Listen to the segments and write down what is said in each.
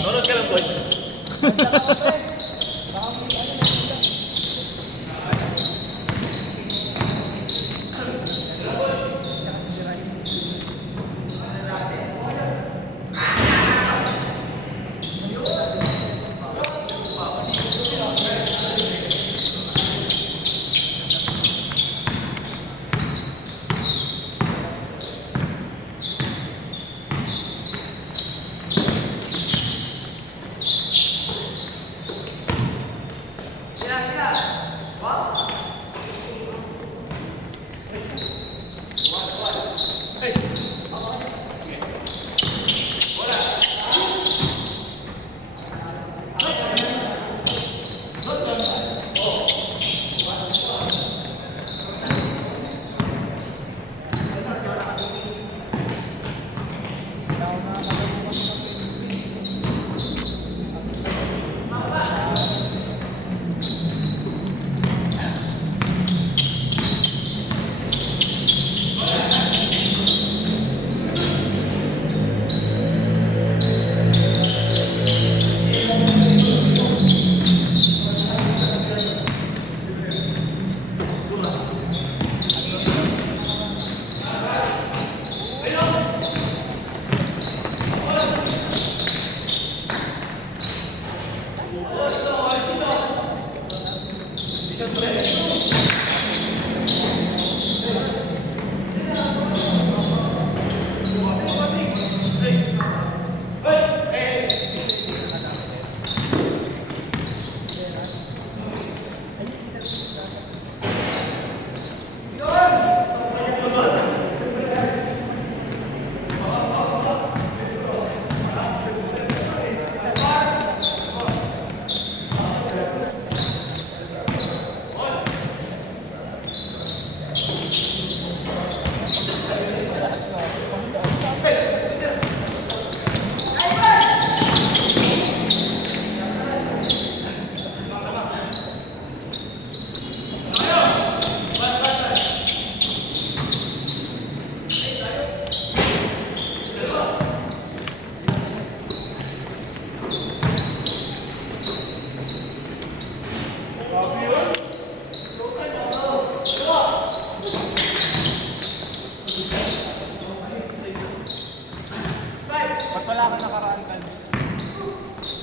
Nunod ka lang, boy.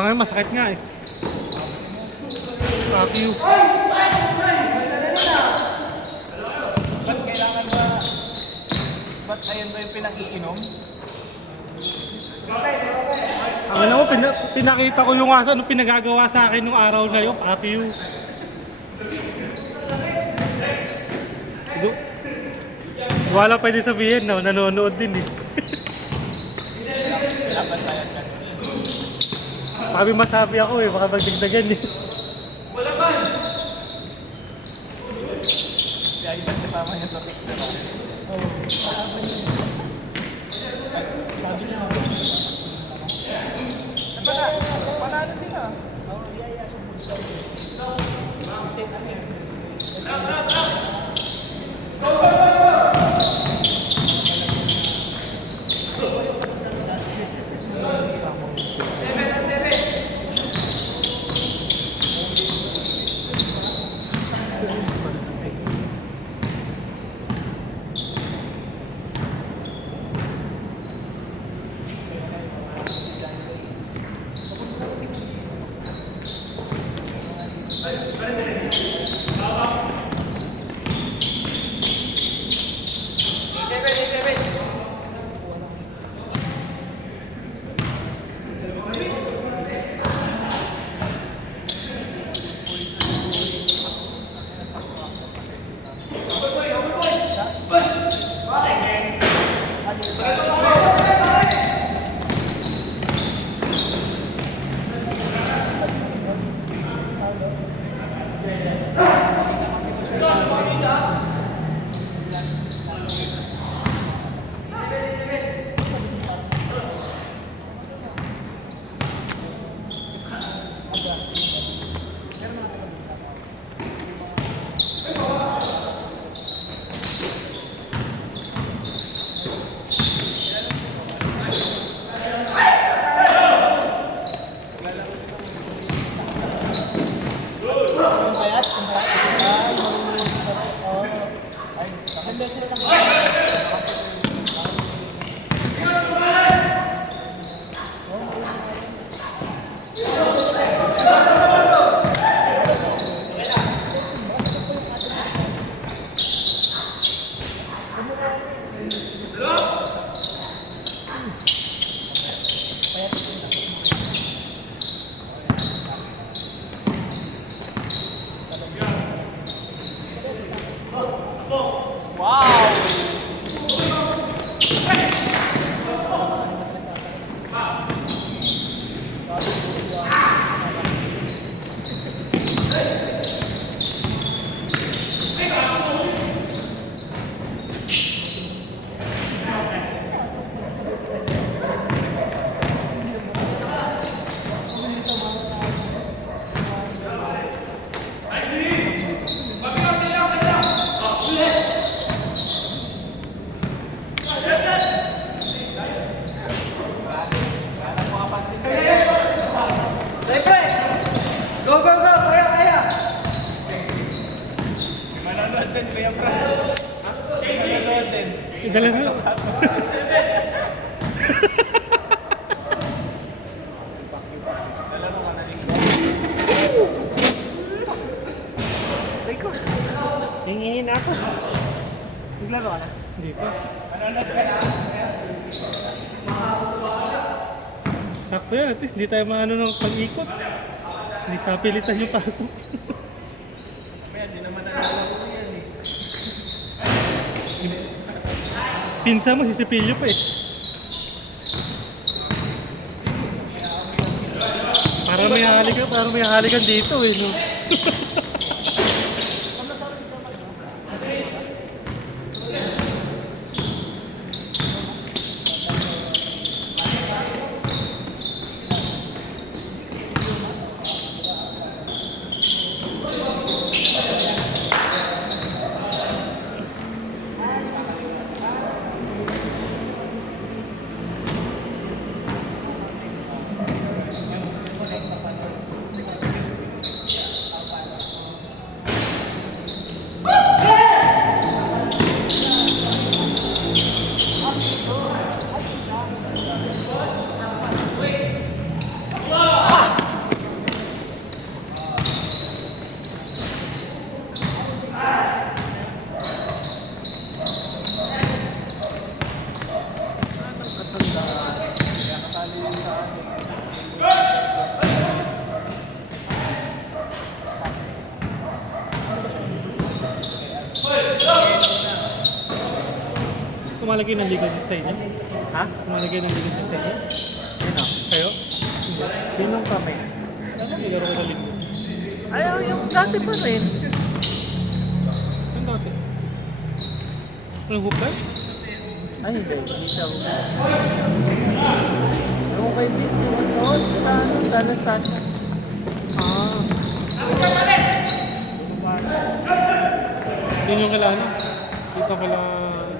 Hanggang ngayon masakit nga eh. Fuck you. Ba't kailangan ba? Ba't ayun ba yung pinag-iinom? Ang mo, pinakita ko yung asa nung pinagagawa sa akin nung araw na yun. Fuck you. Wala pwede sabihin, no? Nanonood din eh. Sabi masabi ako eh, baka magdagdagan eh. Wala pa! Kaya iba't kasama niya sa picture. Panalo sila. Go, go, go! Kaya, kaya! Manonood din, Kuya Franz. Manonood din. Idalas mo. Dala mo ka na rin. Hingin ako. Naglaro ka na? Hindi pa. Manonood ka na. Sakto yan, at least hindi tayo maano ng pag-ikot. Hindi sa pilitan yung pasok. Kaya, di naman nalala ko yan eh. Pinsa mo, sisipilyo pa eh. Parang may halikan dito eh. No? Kumalagay ng liga sa inyo? Ha? Kumalagay ng liga sa inyo? Sino? Kayo? Sinong kami? Nagaro ko ng liga. Ayaw, yung dati pa rin. Saan dati? Anong hukay? Ay, hindi siya. Yung kay Vince, doon sa station. Ah. Yun yung kailangan. Kita pala.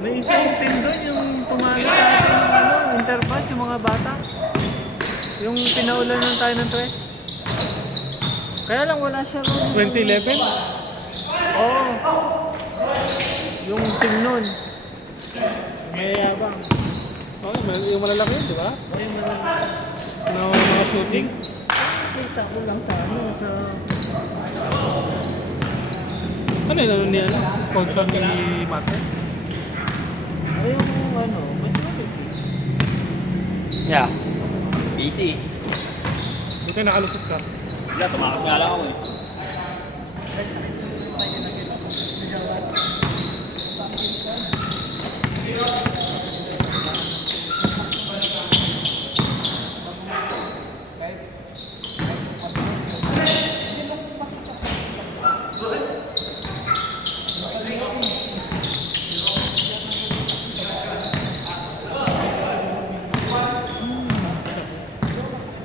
May isang team doon yung pumalo sa atin ng interbat, yung mga bata. Yung pinaulan lang tayo ng tres. Kaya lang wala siya ron. 2011? Oo. Yung team nun. May yabang. Oh, yung malalaki yun, di ba? Yung mga Mga shooting. kita ko lang sa ano. Sa... Ano yun? Ano niya? Sponsor ni Mate? Ay, yung ano, may traffic. Yeah. Busy. Buti nakalusot ka. Wala, tumakas nga lang ako eh.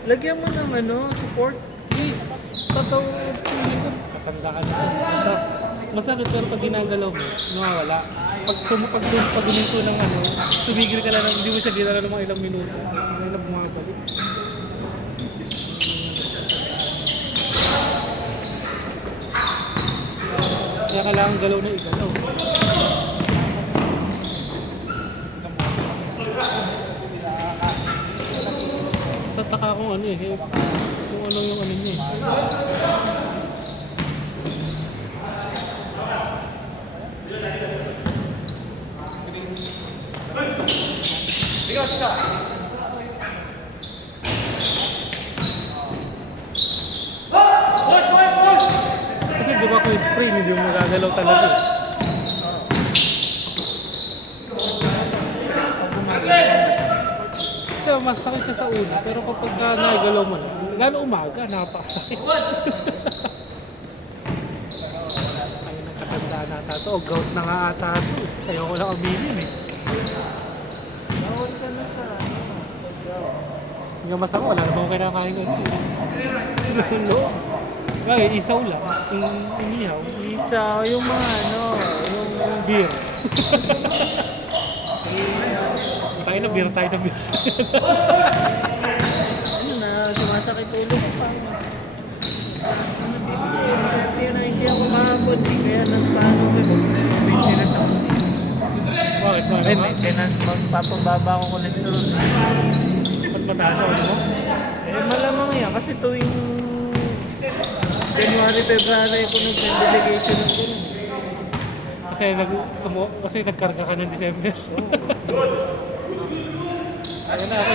Lagyan mo ng ano, support. Tataw, matanda ka na. Ito, masakit pero pag ginagalaw mo, nawawala. Pag huminto ng ano, tumigil ka lang, hindi mo siya ginala ng mga ilang minuto. Hindi na bumabalik. Kaya kailangan galaw na igalaw. Tataka akong ano eh, kung ano yung ano niya eh. Kasi di ba kung spray, hindi mo magagalaw talaga. Siya, masakit siya sa una, pero kapag nagalaw mo na, lalo umaga, napakasakit. Ayun ang katandaan na ata to, o gout na nga ata to. Ayoko lang aminin eh. Bawal ka na sa Hindi ka masama, wala namang kinakain ko. No? Bakit, isaw lang. Yung inihaw. isa, yung mga ano, yung Beer. Tayo na beer, tayo na beer. ano na, sumasakit ulo ko pa. Kaya na hindi ako kahapon, kaya nagpaano ko, maintenance ako. Bakit? Ay, maintenance, magpapababa ako cholesterol. Ba't mataas ako mo? Eh, malamang yan, kasi tuwing January, February ako nag-send delegation ng gano'n. Kasi nagkarga ka ng December. Kaya na ako,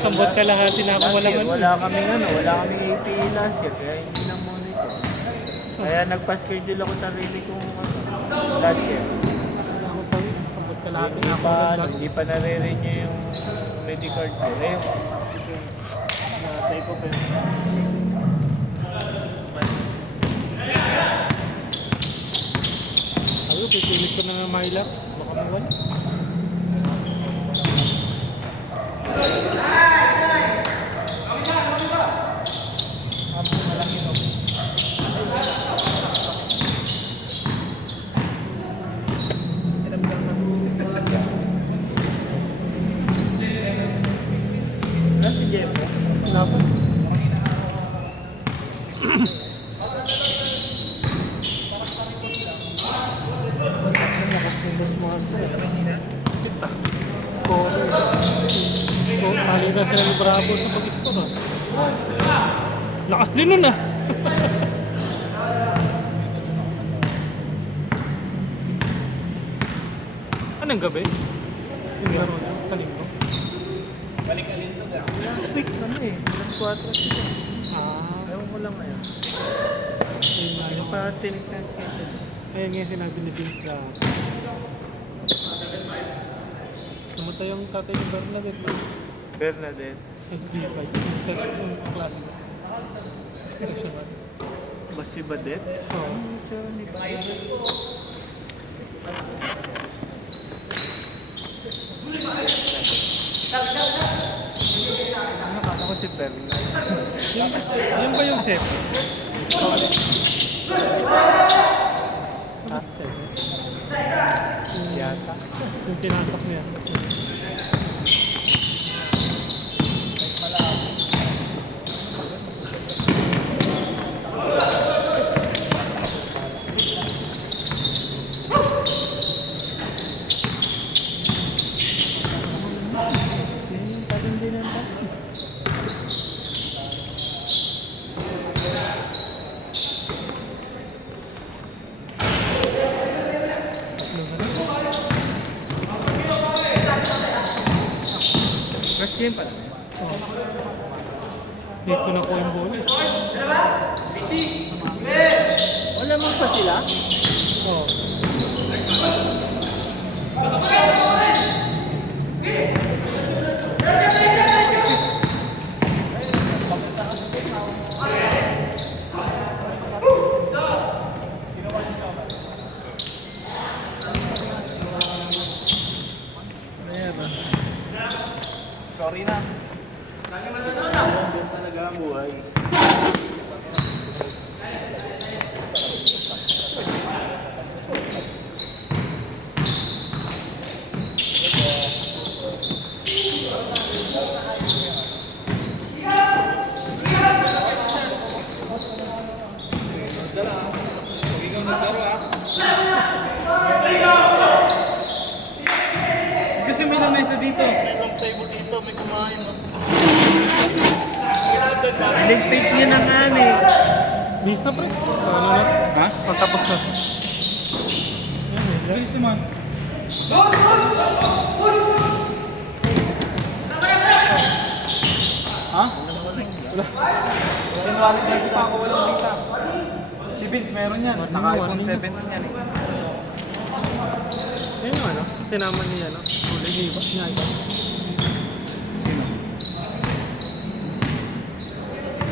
isang buwan kalahati na ako walang ano. Wala kaming ano, wala kaming APE last year, kaya hindi na monitor. Kaya nagpa-schedule ako sarili kong blood care. Ako sa isang buwan kalahati na ako walang Hindi pa nare-renew yung credit card ko. Eh, natay ko pa yun. Sabi ko, pipilit ko na ng Mylar. Baka mawala. Ano si Jeff? Kenapa? Lakas ng basmahan ko. Score. Tali na sila ni Bravo sa pag-score. Lakas din nun ah. Anong gabi? Yung laro na, kanino? Last week, ano eh, last 4 sila. Ewan ko lang ngayon. Ayun nga Yung yung pa tinik na schedule. ayun nga yung sinabi ni Vince na namatay yung tatay ni Bernadette ba? Bernadette. Nag-B5 yung klase ba? Nagsyaman. Ba si Badet? Oo. Ang tsara ni Badet. Nakala ko si Bernad. Yan ba yung chef? Last 7. Yata. Yung pinasok niya. Yan yung patindi ng pa. First game pa lang. Oo. Dito ko na po yung bonus. Wala mo pa sila? Oo. Meron. Sorry na. Doon talaga ang buhay. Kasi may lamesa dito. May table dito, may kumain. Ligpit niya ng ani. Bis na pre. Paano na? Ha? Pagtapos na. Yan eh. Bilis naman. quality pa ako walang data. Si Vince meron yan. Naka-iPhone 7 yan eh. Yan yung ano, tinaman niya, no? Kulay niya iba. Niya iba. Sino?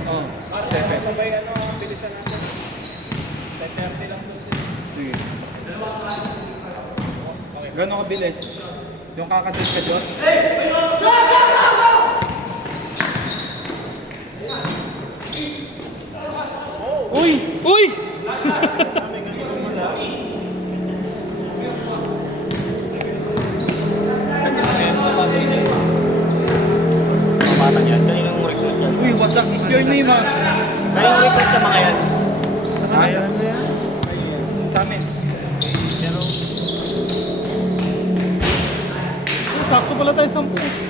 Oh, 7. Sabay ano, bilisan natin. 10:30 lang. Sige. Gano'n kabilis? Yung kakadit ka doon? Uy! Uy! Batang yan, kanina yung recruit yan. Uy, what's up? Is your name ah? Kaya yung recruit sa mga yan. Ayaw. Sa amin. Sakto pala tayo 10.